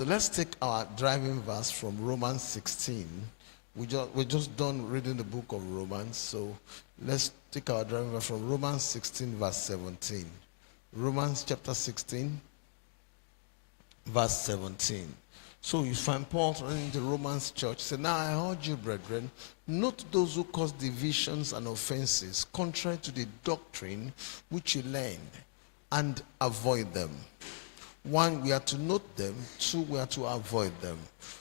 So let's take our driving verse from Romans 16. We're just done reading the book of Romans, so let's take our driving verse from Romans 16, verse 17. Romans chapter 16, verse 17. So you find Paul in the Romans church say, "Now I urge you, brethren, note those who cause divisions and offenses, contrary to the doctrine which you learned, and avoid them." One, we are to note them. Two, we are to avoid them.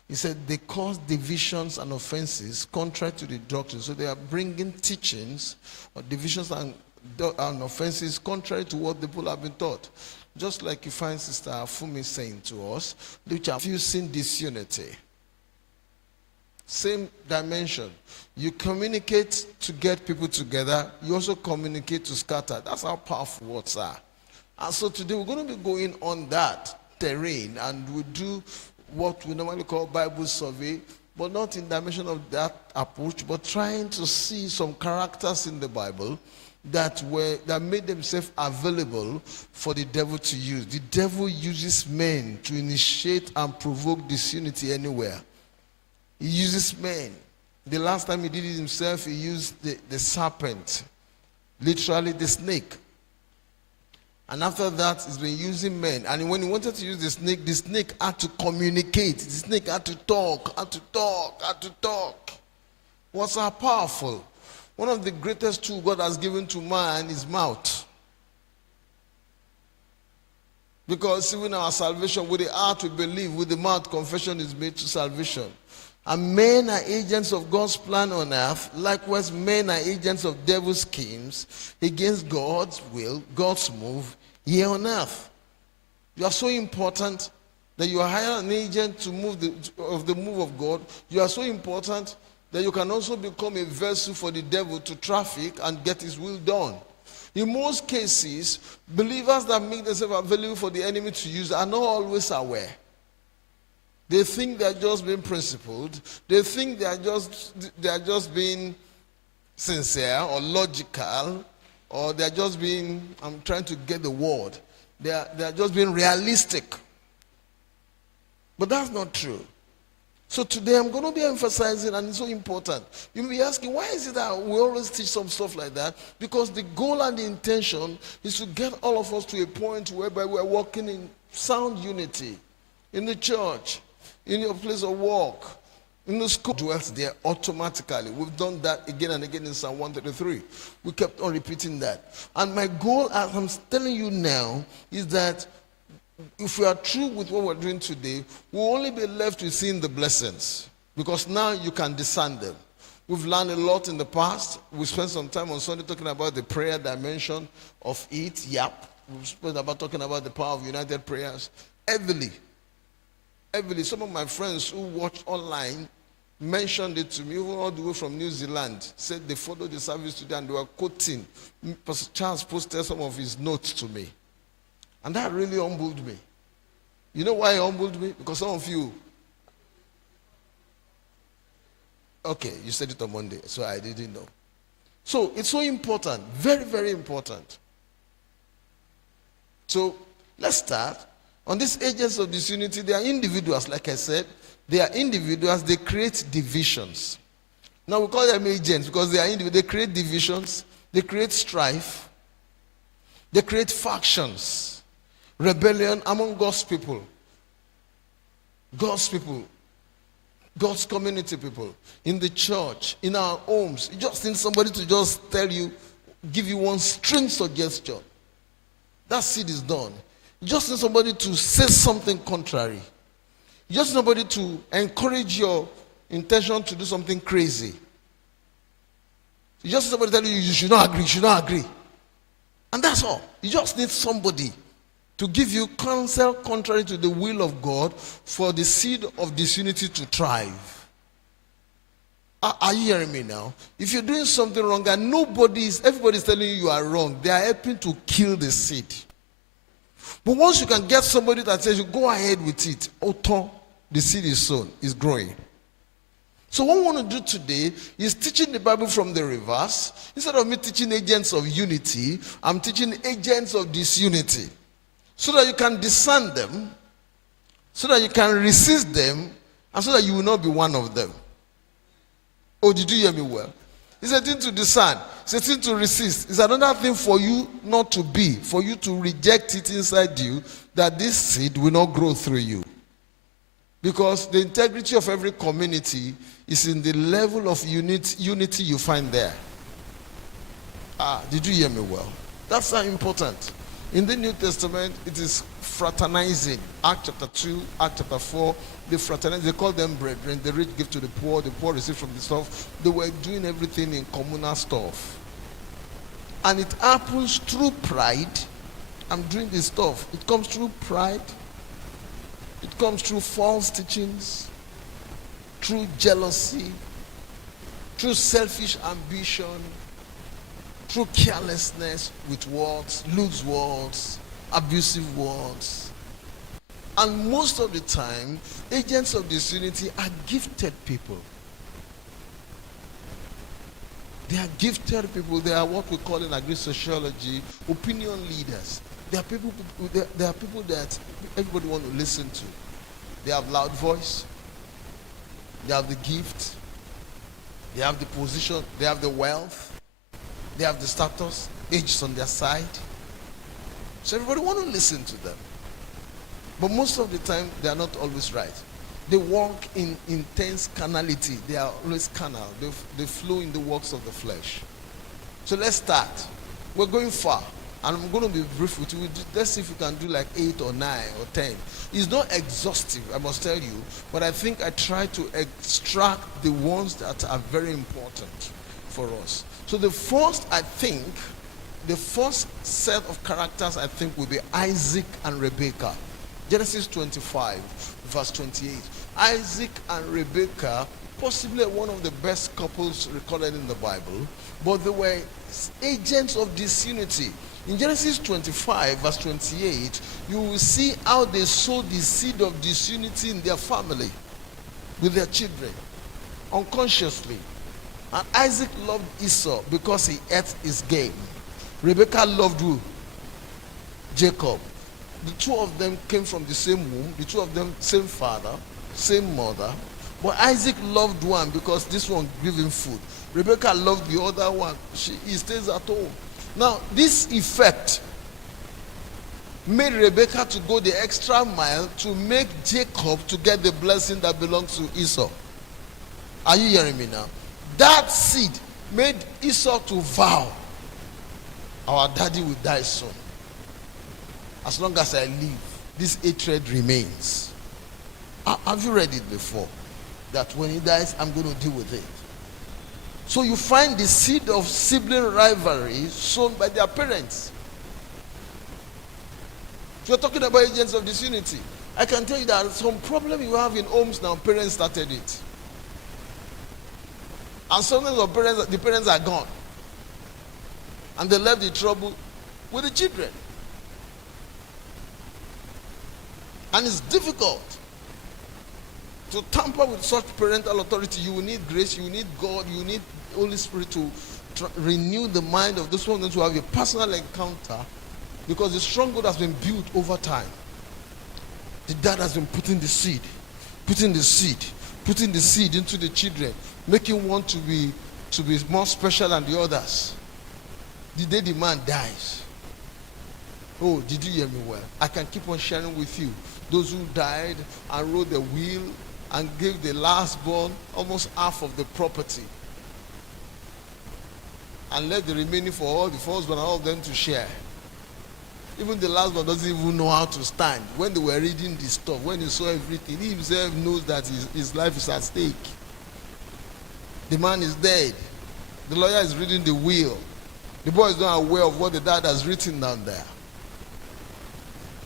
He said they cause divisions and offenses contrary to the doctrine. So they are bringing teachings or divisions and offenses contrary to what the people have been taught. Just like you find Sister Afumi saying to us, which are fusing disunity. Same dimension. You communicate to get people together. You also communicate to scatter. That's how powerful words are. And so today we're going to be going on that terrain, and we do what we normally call Bible survey, but not in dimension of that approach, but trying to see some characters in the Bible that made themselves available for the devil to use. The devil uses men to initiate and provoke disunity anywhere. He uses men. The last time he did it himself, he used the serpent, literally the snake. And after that, he's been using men. And when he wanted to use the snake had to communicate. The snake had to talk. What's so powerful? One of the greatest tools God has given to man is mouth. Because even our salvation, with the heart we believe, with the mouth confession is made to salvation. And men are agents of God's plan on earth. Likewise, men are agents of devil's schemes against God's will, God's move here on earth. You are so important that you are hired an agent to move the move of God. You are so important that you can also become a vessel for the devil to traffic and get his will done. In most cases, believers that make themselves available for the enemy to use are not always aware. They think they are just being principled. They think they are just being sincere or logical, or they are just being, I'm trying to get the word, they are just being realistic. But that's not true. So today I'm going to be emphasizing, and it's so important. You may be asking, why is it that we always teach some stuff like that? Because the goal and the intention is to get all of us to a point whereby we're walking in sound unity in the church, in your place of work, in the school, dwells there automatically. We've done that again and again in Psalm 133. We kept on repeating that. And my goal, as I'm telling you now, is that if we are true with what we're doing today, we'll only be left with seeing the blessings. Because now you can discern them. We've learned a lot in the past. We spent some time on Sunday talking about the prayer dimension of it. We've spent about talking about the power of united prayers. Heavily. Some of my friends who watch online mentioned it to me, even all the way from New Zealand. Said they followed the service today and they were quoting. Pastor Charles posted some of his notes to me. And that really humbled me. You know why it humbled me? Because some of you, okay, you said it on Monday, so I didn't know. So it's so important, very, very important. So let's start. On these agents of disunity, they are individuals, like I said. They are individuals, they create divisions. Now we call them agents because they are individuals. They create divisions, they create strife, they create factions, rebellion among God's people. God's people, God's community people, in the church, in our homes. You just need somebody to just tell you, give you one strange suggestion. That seed is done. You just need somebody to say something contrary. You just need somebody to encourage your intention to do something crazy. You just need somebody to tell you should not agree. And that's all. You just need somebody to give you counsel contrary to the will of God for the seed of disunity to thrive. Are you hearing me now? If you're doing something wrong and everybody's telling you are wrong, they are helping to kill the seed. But once you can get somebody that says you go ahead with it, the seed is sown, is growing. So what we want to do today is teaching the Bible from the reverse. Instead of me teaching agents of unity, I'm teaching agents of disunity. So that you can discern them so that you can resist them and so that you will not be one of them. Oh, did you hear me well? It's a thing to discern. It's a thing to resist. It's another thing for you not to be, for you to reject it inside you, that this seed will not grow through you. Because the integrity of every community is in the level of unity you find there. Did you hear me well? That's how important. In the New Testament, it is fraternizing. Acts chapter 2, Acts chapter 4, they fraternize. They call them brethren. The rich give to the poor receive from the stuff. They were doing everything in communal stuff. And it happens through pride. I'm doing this stuff. It comes through pride. It comes through false teachings, through jealousy, through selfish ambition, through carelessness with words, loose words, abusive words. And most of the time, agents of disunity are gifted people. They are gifted people. They are what we call in agri-sociology opinion leaders. They are people that everybody wants to listen to. They have loud voice. They have the gift. They have the position. They have the wealth. They have the status. Age is on their side. So everybody wants to listen to them. But most of the time, they are not always right. They walk in intense carnality. They are always carnal. They flow in the works of the flesh. So let's start. We're going far. And I'm going to be brief with you. Let's see if we can do like 8 or 9 or 10. It's not exhaustive, I must tell you. But I think I try to extract the ones that are very important for us. So the first set of characters I think will be Isaac and Rebekah. Genesis 25, verse 28. Isaac and Rebekah, possibly one of the best couples recorded in the Bible, but they were agents of disunity. In Genesis 25, verse 28, you will see how they sowed the seed of disunity in their family with their children, unconsciously. And Isaac loved Esau because he ate his game. Rebekah loved who? Jacob. The two of them came from the same womb. The two of them, same father, same mother. But Isaac loved one because this one gave him food. Rebekah loved the other one. He stays at home. Now, this effect made Rebekah to go the extra mile to make Jacob to get the blessing that belongs to Esau. Are you hearing me now? That seed made Esau to vow, our daddy will die soon. As long as I live, this hatred remains. Have you read it before? That when he dies, I'm going to deal with it. So you find the seed of sibling rivalry sown by their parents. If you're talking about agents of disunity, I can tell you that some problem you have in homes now, parents started it. And sometimes the parents are gone. And they left the trouble with the children. And it's difficult to tamper with such parental authority. You will need grace, you will need God, you need Holy Spirit to renew the mind of this one to have a personal encounter, because the stronghold has been built over time. The dad has been putting the seed into the children, making one to be more special than the others. The day the man dies, oh, did you hear me well? I can keep on sharing with you those who died and wrote the will and gave the lastborn almost half of the property, and left the remaining for all the firstborn and all of them to share. Even the lastborn doesn't even know how to stand. When they were reading the stuff, when he saw everything, he himself knows that his life is at stake. The man is dead. The lawyer is reading the will. The boy is not aware of what the dad has written down there.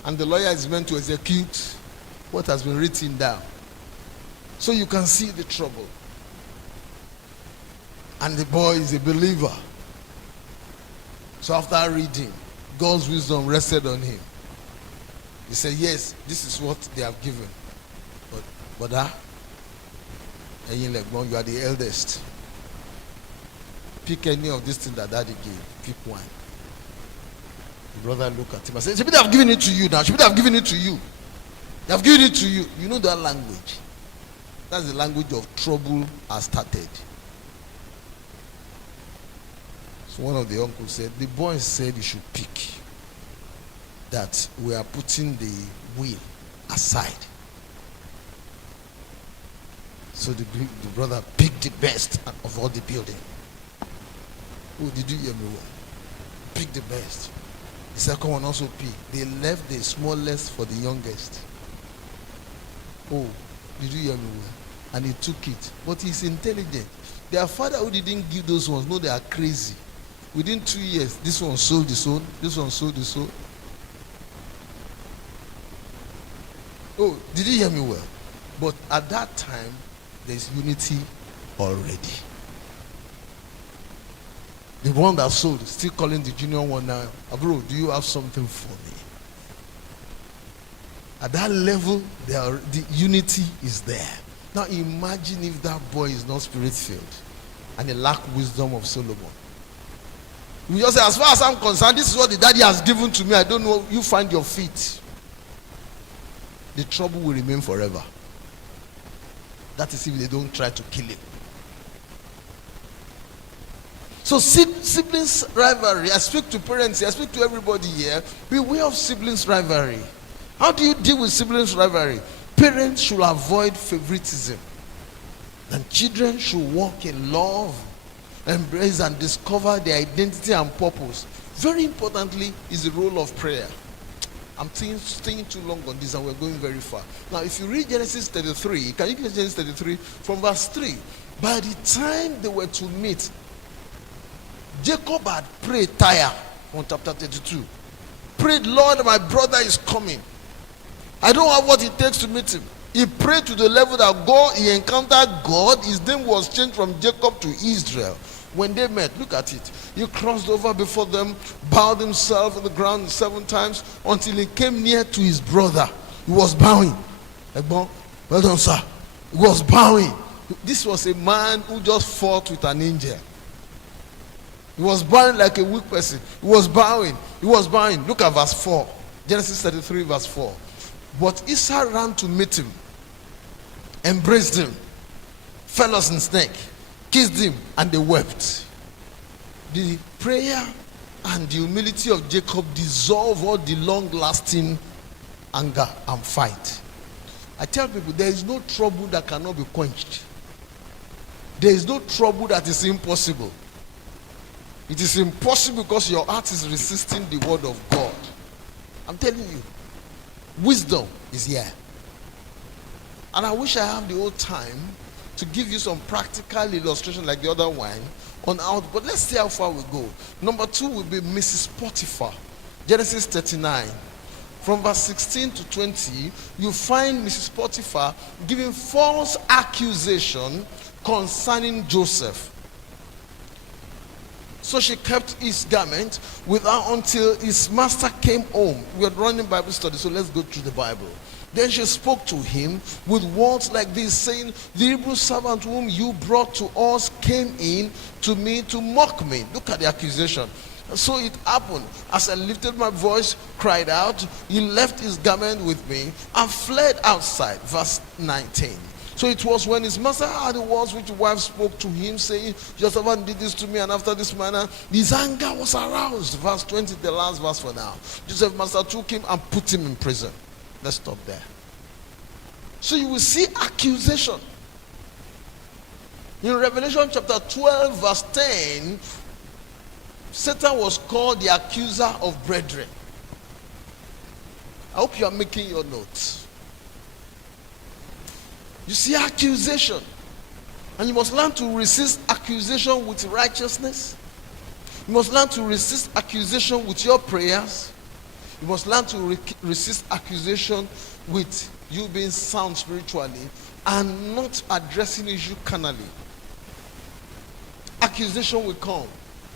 And the lawyer is meant to execute what has been written down. So you can see the trouble. And the boy is a believer. So after reading, God's wisdom rested on him. He said, yes, this is what they have given. But you are the eldest. Pick any of these things that daddy gave. Pick one. The brother looked at him and said, should they have given it to you now? Should they have given it to you? They have given it to you. You know that language. That's the language of trouble has started. So one of the uncles said, the boy said you should pick. That we are putting the will aside. So the brother picked the best of all the building. Oh, did you hear me well? Pick the best. The second one also picked. They left the smallest for the youngest. Oh, did you hear me well? And he took it. But he's intelligent. Their father who didn't give those ones, no, they are crazy. Within 2 years, this one sold his own, this one sold his own. Oh, did you hear me well? But at that time, there's unity already. The one that sold is still calling the junior one now. Bro, do you have something for me? At that level, the unity is there. Now imagine if that boy is not spirit-filled and he lacks wisdom of Solomon. You just say, as far as I'm concerned, this is what the daddy has given to me. I don't know. You find your feet. The trouble will remain forever. That is if they don't try to kill him. So siblings rivalry, I speak to parents here, I speak to everybody here. Beware of siblings rivalry. How do you deal with siblings rivalry? Parents should avoid favoritism. And children should walk in love, embrace and discover their identity and purpose. Very importantly is the role of prayer. I'm staying too long on this and we're going very far. Now if you read Genesis 33, can you get Genesis 33 from verse 3? By the time they were to meet, Jacob had prayed tire on chapter 32. Prayed, Lord, my brother is coming. I don't have what it takes to meet him. He prayed to the level that God, he encountered God. His name was changed from Jacob to Israel. When they met, look at it. He crossed over before them, bowed himself on the ground 7 times until he came near to his brother. He was bowing. Well done, sir. He was bowing. This was a man who just fought with an angel. He was bowing like a weak person. He was bowing. He was bowing. Look at verse 4. Genesis 33 verse 4. But Esau ran to meet him, embraced him, fell on his neck, kissed him, and they wept. The prayer and the humility of Jacob dissolve all the long-lasting anger and fight. I tell people there is no trouble that cannot be quenched. There is no trouble that is impossible. It is impossible because your heart is resisting the word of God. I'm telling you, wisdom is here. And I wish I have the whole time to give you some practical illustration like the other one on how, but let's see how far we go. Number 2 will be Mrs. Potiphar. Genesis 39. From verse 16 to 20, you find Mrs. Potiphar giving false accusation concerning Joseph. So she kept his garment with her until his master came home. We are running Bible study, so let's go through the Bible. Then she spoke to him with words like this, saying, the Hebrew servant whom you brought to us came in to me to mock me. Look at the accusation. So it happened, as I lifted my voice, cried out, he left his garment with me and fled outside. Verse 19. So it was when his master heard the words which the wife spoke to him, saying, your servant did this to me, and after this manner, his anger was aroused. Verse 20, the last verse for now. Joseph's master took him and put him in prison. Let's stop there. So you will see accusation. In Revelation chapter 12, verse 10, Satan was called the accuser of brethren. I hope you are making your notes. You see accusation. And you must learn to resist accusation with righteousness. You must learn to resist accusation with your prayers. You must learn to resist accusation with you being sound spiritually and not addressing issue carnally. Accusation will come.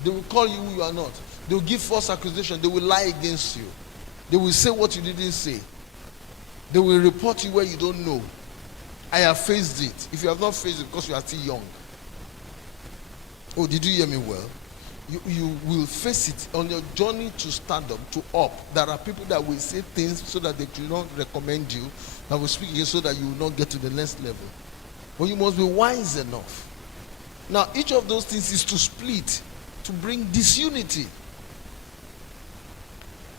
They will call you who you are not. They will give false accusation. They will lie against you. They will say what you didn't say. They will report you where you don't know. I have faced it. If you have not faced it because you are still young. Oh, did you hear me well? you will face it on your journey to stand up, to up. There are people that will say things so that they do not recommend you, that will speak against so that you will not get to the next level. But you must be wise enough. Now, each of those things is to split, to bring disunity.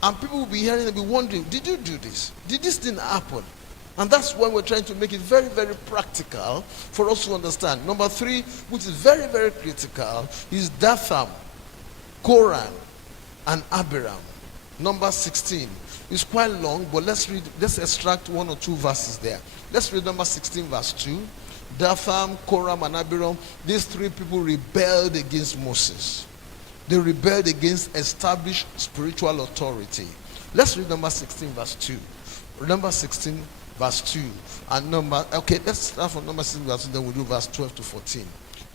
And people will be hearing and be wondering, did you do this? Did this thing happen? And that's why we're trying to make it very, very practical for us to understand. Number 3, which is very, very critical, is Dathan, Koran, and Abiram. Number 16. It's quite long, but let's extract 1 or 2 verses there. Let's read number 16, verse 2. Dathan, Koram, and Abiram, these 3 people rebelled against Moses. They rebelled against established spiritual authority. Let's read number 16, verse 2. Number 16, verse 2. And let's start from number 16, verse 2, then we'll do verse 12 to 14.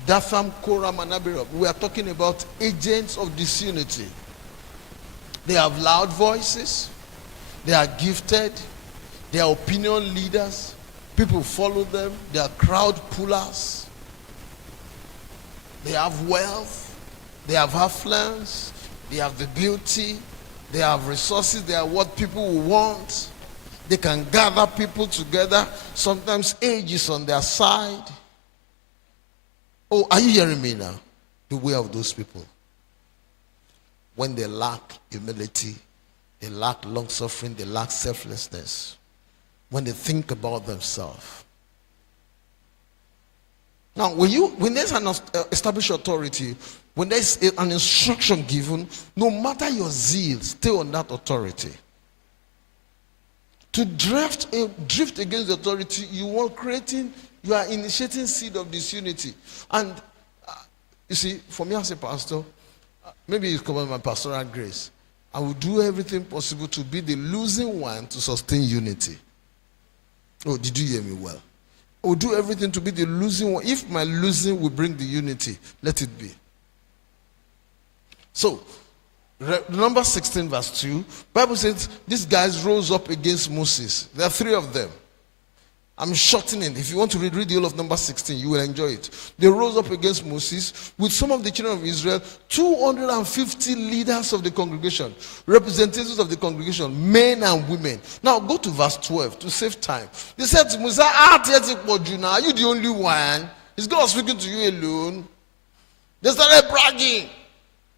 Dathan, Koram, and Abiram. We are talking about agents of disunity. They have loud voices. They are gifted. They are opinion leaders. People follow them. They are crowd pullers. They have wealth. They have affluence. They have the beauty. They have resources. They are what people will want. They can gather people together. Sometimes age is on their side. Oh, are you hearing me now? The way of those people. When they lack humility, they lack long suffering, they lack selflessness. When they think about themselves. Now, when there's an established authority, when there's an instruction given, no matter your zeal, stay on that authority. To drift against the authority, you are initiating seed of disunity. And you see, for me as a pastor, maybe it's called my pastoral grace. I will do everything possible to be the losing one to sustain unity. Oh, did you hear me well? I will do everything to be the losing one. If my losing will bring the unity, let it be. So, number 16, verse 2, Bible says these guys rose up against Moses. There are 3 of them. I'm shortening. If you want to read the whole of number 16, you will enjoy it. They rose up against Moses with some of the children of Israel, 250 leaders of the congregation, representatives of the congregation, men and women. Now go to verse 12 to save time. They said to Moses, are you the only one? Is God speaking to you alone? They started bragging.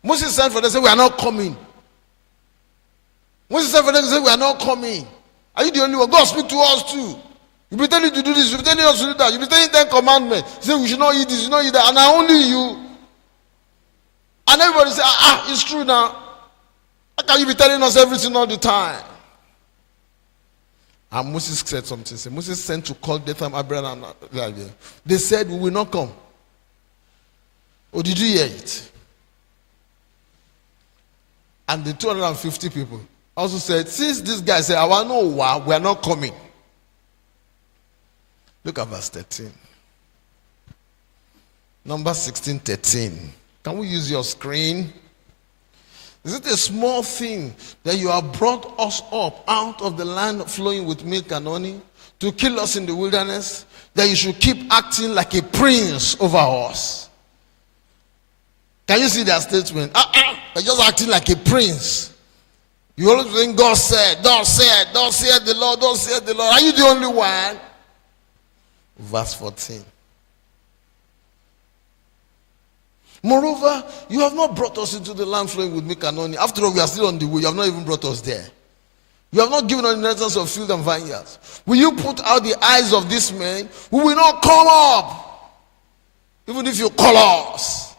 Moses sent for them and said, we are not coming. Moses sent for them and said, we are not coming. Are you the only one? God speak to us too. You be telling you to do this, you be telling us to do that, you be telling 10 commandments. You say we should not eat this, you should not eat that, and now only you. And everybody say, it's true now. How can you be telling us everything all the time? And Moses said something. So Moses sent to call Dathan, Abiram, and they said, we will not come. Oh, did you hear it? And the 250 people also said, since this guy said, I want to know why we are not coming. Look at verse 13. Number 16, 13. Can we use your screen? Is it a small thing that you have brought us up out of the land flowing with milk and honey to kill us in the wilderness, that you should keep acting like a prince over us? Can you see their statement? You're just acting like a prince. You always think God said, don't say it, don't say the Lord, don't say the Lord. Are you the only one? Verse 14. Moreover, you have not brought us into the land flowing with milk and honey. After all, we are still on the way. You have not even brought us there. You have not given us inheritance of field and vineyards. Will you put out the eyes of this man? We will not come up, even if you call us.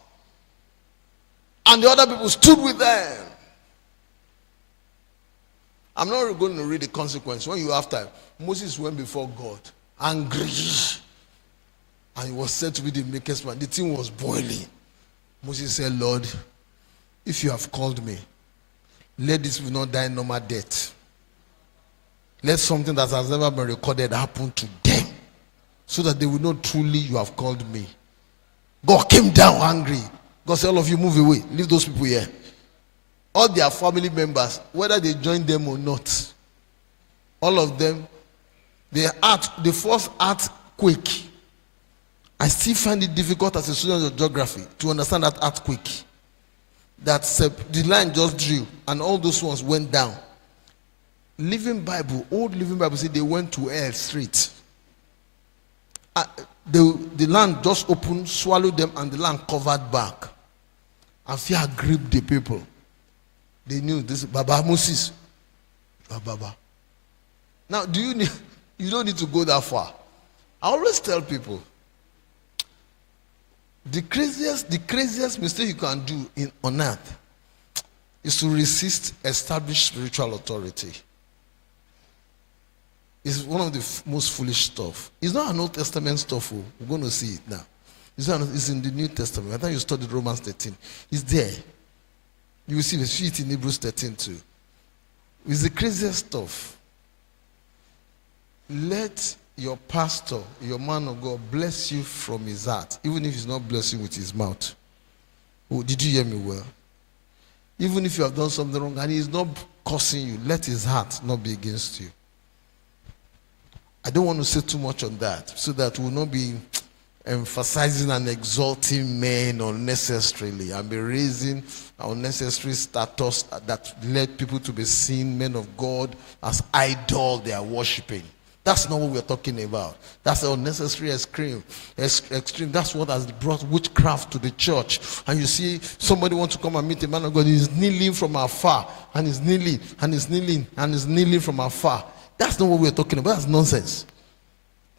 And the other people stood with them. I'm not going to read the consequence. When you have time, Moses went before God, angry. And he was said to be the meekest man. The thing was boiling. Moses said, Lord, if you have called me, let this will not die normal death. Let something that has never been recorded happen to them, so that they will know truly you have called me. God came down angry. God said, all of you move away. Leave those people here. All their family members, whether they join them or not, all of them, the first earthquake. I still find it difficult as a student of geography to understand that earthquake. that the line just drew, and all those ones went down. Old Living Bible said they went to Air Street. The land just opened, swallowed them, and the land covered back. And fear gripped the people. They knew this Baba Moses. Baba. Now, you don't need to go that far. I always tell people, the craziest mistake you can do on earth is to resist established spiritual authority. It's one of the most foolish stuff. It's not an Old Testament stuff. We're going to see it now. It's in the New Testament. I thought you studied Romans 13. It's there. You will see it in Hebrews 13 too. It's the craziest stuff. Let your pastor, your man of God, bless you from his heart, even if he's not blessing with his mouth. Oh, did you hear me well? Even if you have done something wrong and he's not cursing you, let his heart not be against you. I don't want to say too much on that, so that we'll not be emphasizing and exalting men unnecessarily and be raising unnecessary status that led people to be seen men of God as idol they are worshiping. That's not what we're talking about. That's an unnecessary extreme. That's what has brought witchcraft to the church. And you see somebody wants to come and meet a man of God, he's kneeling from afar, and he's kneeling, and he's kneeling, and he's kneeling from afar. That's not what we're talking about. That's nonsense.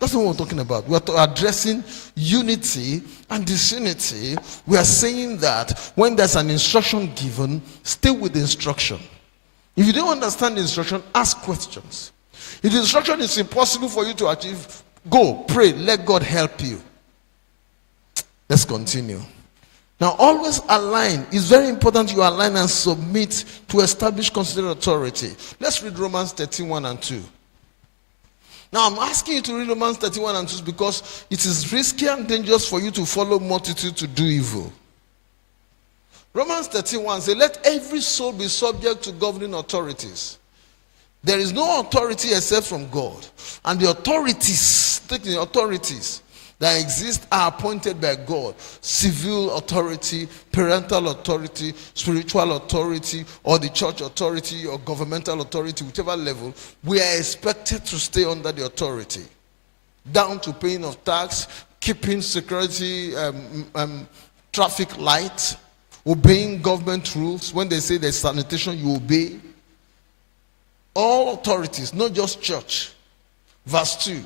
That's not what we're talking about. We're addressing unity and disunity. We are saying that when there's an instruction given, stay with the instruction. If you don't understand the instruction, ask questions. If the instruction is impossible for you to achieve, go, pray, let God help you. Let's continue. Now, always align. It's very important you align and submit to establish considered authority. Let's read Romans 13:1 and 2. Now, I'm asking you to read Romans 13:1 and 2 because it is risky and dangerous for you to follow multitude to do evil. Romans 13:1 says, let every soul be subject to governing authorities. There is no authority except from God. And the authorities, that exist are appointed by God. Civil authority, parental authority, spiritual authority, or the church authority, or governmental authority, whichever level, we are expected to stay under the authority. Down to paying of tax, keeping security, traffic light, obeying government rules. When they say there's sanitation, you obey. All authorities, not just church. Verse 2.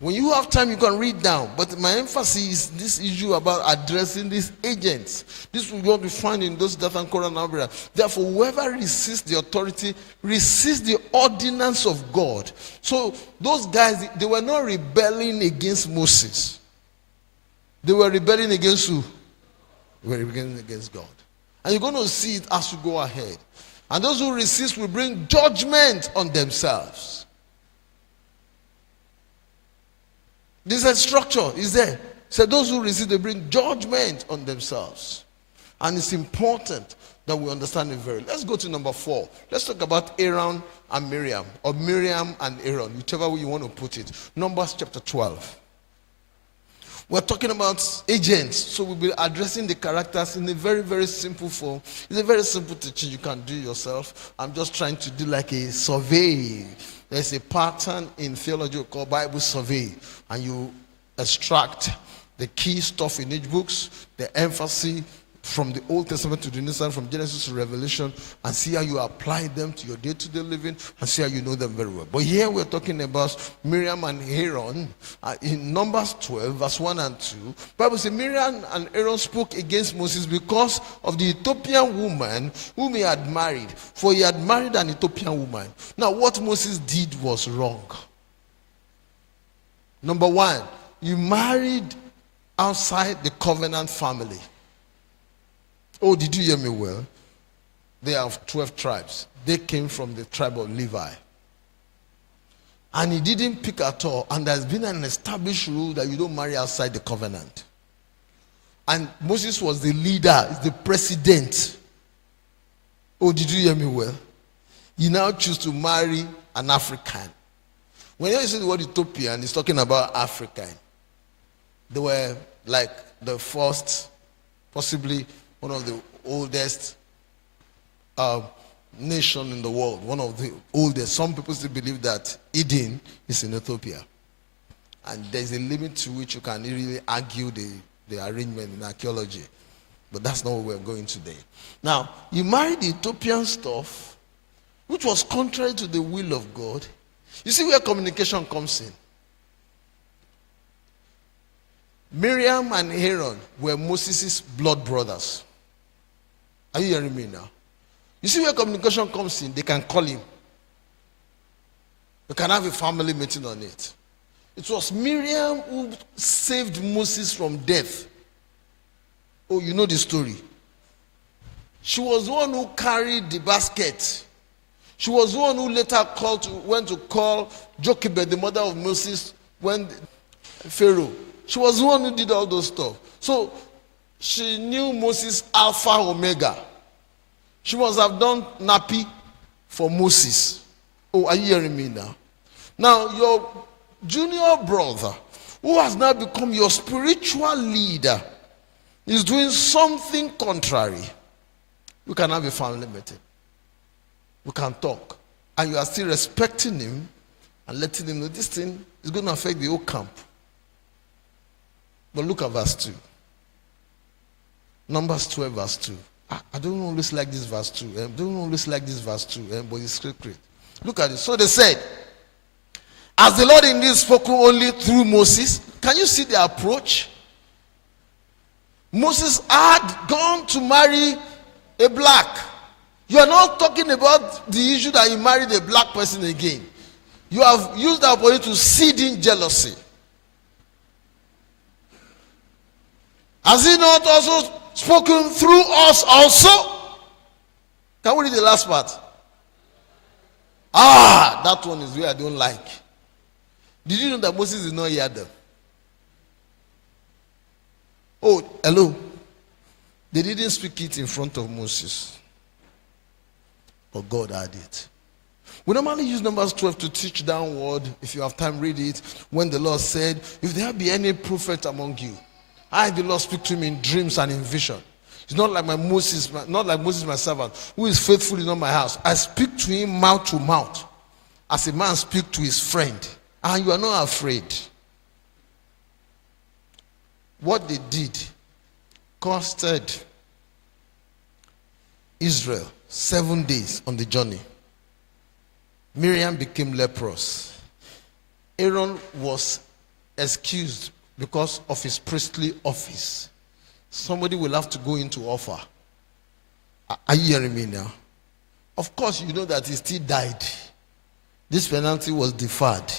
When you have time, you can read down. But my emphasis is this issue about addressing these agents. This is what we find in those Dathan, Korah, and Abiram. Therefore, whoever resists the authority, resists the ordinance of God. So those guys, they were not rebelling against Moses. They were rebelling against who? They were rebelling against God. And you're going to see it as you go ahead. And those who resist will bring judgment on themselves. This is structure, is there. So those who resist, they bring judgment on themselves. And it's important that we understand it very. Let's go to number 4. Let's talk about Aaron and Miriam, or Miriam and Aaron, whichever way you want to put it. Numbers chapter 12. We're talking about agents, so we'll be addressing the characters in a very, very simple form. It's a very simple teaching you can do yourself. I'm just trying to do like a survey. There's a pattern in theology called Bible survey, and you extract the key stuff in each books, the emphasis from the Old Testament to the New Testament, from Genesis to Revelation, and see how you apply them to your day-to-day living, and see how you know them very well. But here we're talking about Miriam and Aaron. In Numbers 12, verse 1 and 2, the Bible says Miriam and Aaron spoke against Moses because of the Ethiopian woman whom he had married, for he had married an Ethiopian woman. Now, what Moses did was wrong. Number 1, you married outside the covenant family. Oh, did you hear me well? They have 12 tribes. They came from the tribe of Levi. And he didn't pick at all. And there's been an established rule that you don't marry outside the covenant. And Moses was the leader, the president. Oh, did you hear me well? You now choose to marry an African. When you say the word Ethiopian, it's talking about African. They were like the first, possibly one of the oldest nation in the world, one of the oldest. Some people still believe that Eden is in Ethiopia. And there's a limit to which you can really argue the arrangement in archaeology. But that's not where we're going today. Now, you married the Ethiopian stuff, which was contrary to the will of God. You see where communication comes in. Miriam and Aaron were Moses' blood brothers. Are you hearing me now? You see where communication comes in? They can call him. You can have a family meeting on it. It was Miriam who saved Moses from death. Oh, you know the story. She was the one who carried the basket. She was the one who later went to call Jochebed, the mother of Moses, when Pharaoh. She was the one who did all those stuff. So she knew Moses Alpha Omega. She must have done nappy for Moses. Oh, are you hearing me now? Now, your junior brother, who has now become your spiritual leader, is doing something contrary. You can have a family meeting. We can talk. And you are still respecting him and letting him know this thing is going to affect the whole camp. But look at verse 2. Numbers 12, verse 2. I don't always like this verse 2. I don't always like this verse 2, but it's great. Look at it. So they said, as the Lord indeed spoke only through Moses. Can you see the approach? Moses had gone to marry a black. You are not talking about the issue that you married a black person again. You have used that opportunity to seed in jealousy. Has he not also spoken through us also? Can we read the last part? That one is where I don't like. Did you know that Moses did not hear them? Oh, hello. They didn't speak it in front of Moses. But God had it. We normally use Numbers 12 to teach downward. If you have time, read it. When the Lord said, if there be any prophet among you, I, the Lord, speak to him in dreams and in vision. It's not like Moses, my servant, who is faithful in all my house. I speak to him mouth to mouth, as a man speaks to his friend. And you are not afraid. What they did costed Israel 7 days on the journey. Miriam became leprous. Aaron was excused because of his priestly office. Somebody will have to go into offer. Are you hearing me now? Of course, you know that he still died. This penalty was deferred.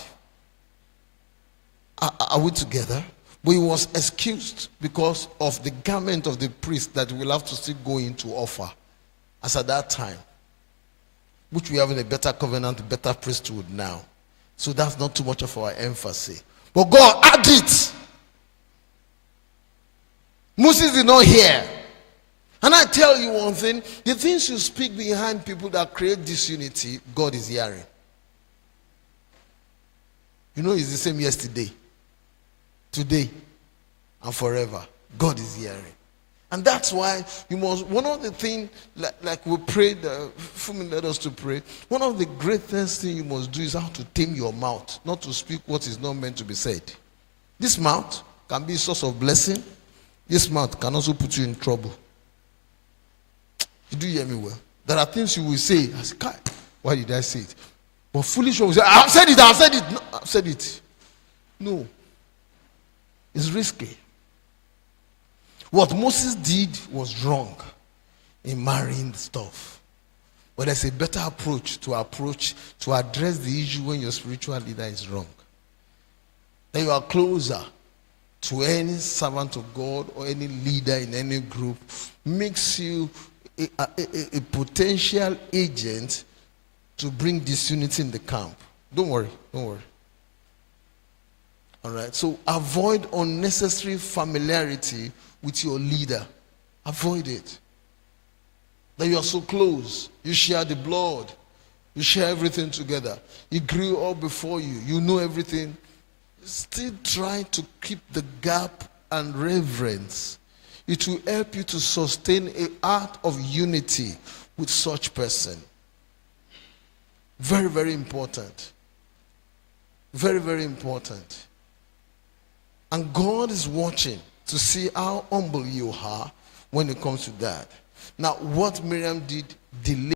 Are we together? But he was excused because of the garment of the priest that will have to still go into offer. As at that time, which we have in a better covenant, better priesthood now. So that's not too much of our emphasis. But God had it. Moses did not hear. And I tell you one thing, the things you speak behind people that create disunity, God is hearing. You know, it's the same yesterday, today, and forever. God is hearing. And that's why you must, one of the things, like we prayed, Fumi led us to pray, one of the greatest things you must do is how to tame your mouth, not to speak what is not meant to be said. This mouth can be a source of blessing. This mouth can also put you in trouble. You do hear me well? There are things you will say, I say, why did I say it? But foolish one will say, I've said it. No, I've said it. No. It's risky. What Moses did was wrong in marrying stuff. But there's a better approach to address the issue when your spiritual leader is wrong. Then you are closer to any servant of God or any leader in any group, makes you a potential agent to bring disunity in the camp. Don't worry. All right, so avoid unnecessary familiarity with your leader. Avoid it. That you are so close. You share the blood. You share everything together. He grew up before you. You know everything. Still try to keep the gap and reverence. It will help you to sustain a heart of unity with such person. Very, very important. Very, very important. And God is watching to see how humble you are when it comes to that. Now, what Miriam did delayed